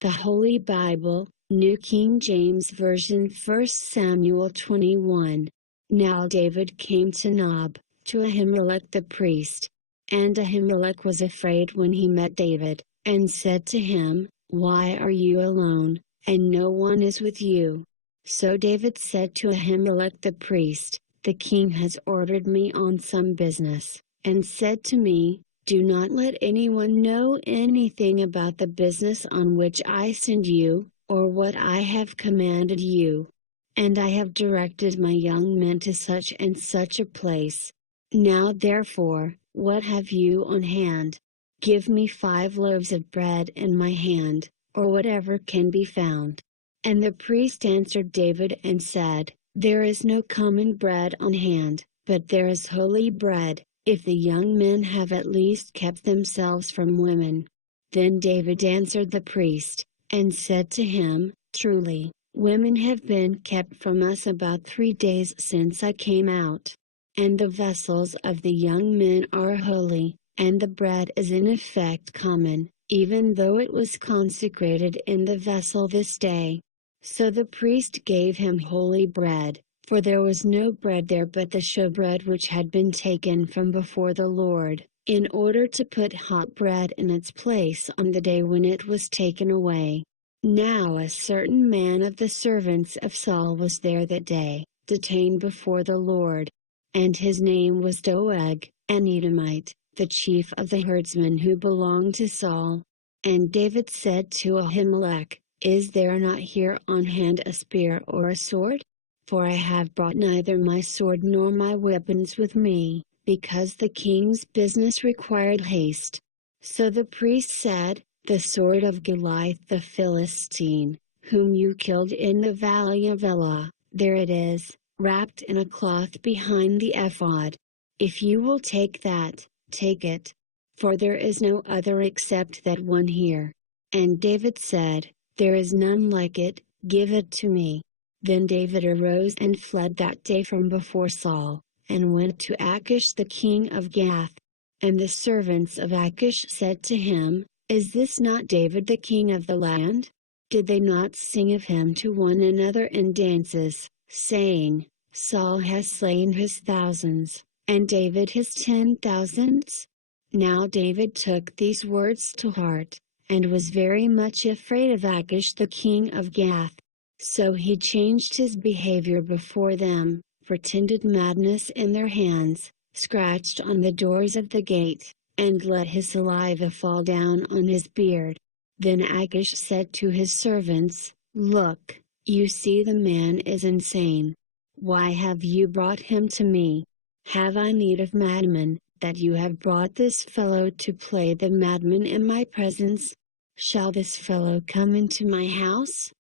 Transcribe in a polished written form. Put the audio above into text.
The Holy Bible, New King James Version, 1 Samuel 21. Now David came to Nob, to Ahimelech the priest. And Ahimelech was afraid when he met David, and said to him, "Why are you alone, and no one is with you?" So David said to Ahimelech the priest, "The king has ordered me on some business, and said to me, 'Do not let anyone know anything about the business on which I send you, or what I have commanded you.' And I have directed my young men to such and such a place. Now therefore, what have you on hand? Give me 5 loaves of bread in my hand, or whatever can be found." And the priest answered David and said, "There is no common bread on hand, but there is holy bread, if the young men have at least kept themselves from women." Then David answered the priest, and said to him, "Truly, women have been kept from us about 3 days since I came out. And the vessels of the young men are holy, and the bread is in effect common, even though it was consecrated in the vessel this day." So the priest gave him holy bread, for there was no bread there but the showbread which had been taken from before the Lord, in order to put hot bread in its place on the day when it was taken away. Now a certain man of the servants of Saul was there that day, detained before the Lord. And his name was Doeg, an Edomite, the chief of the herdsmen who belonged to Saul. And David said to Ahimelech, "Is there not here on hand a spear or a sword? For I have brought neither my sword nor my weapons with me, because the king's business required haste." So the priest said, "The sword of Goliath the Philistine, whom you killed in the valley of Elah, there it is, wrapped in a cloth behind the ephod. If you will take that, take it. For there is no other except that one here." And David said, "There is none like it, give it to me." Then David arose and fled that day from before Saul, and went to Achish the king of Gath. And the servants of Achish said to him, "Is this not David the king of the land? Did they not sing of him to one another in dances, saying, 'Saul has slain his thousands, and David his 10,000s'?" Now David took these words to heart, and was very much afraid of Achish the king of Gath. So he changed his behavior before them, pretended madness in their hands, scratched on the doors of the gate, and let his saliva fall down on his beard. Then Achish said to his servants, "Look, you see the man is insane. Why have you brought him to me? Have I need of madmen, that you have brought this fellow to play the madman in my presence? Shall this fellow come into my house?"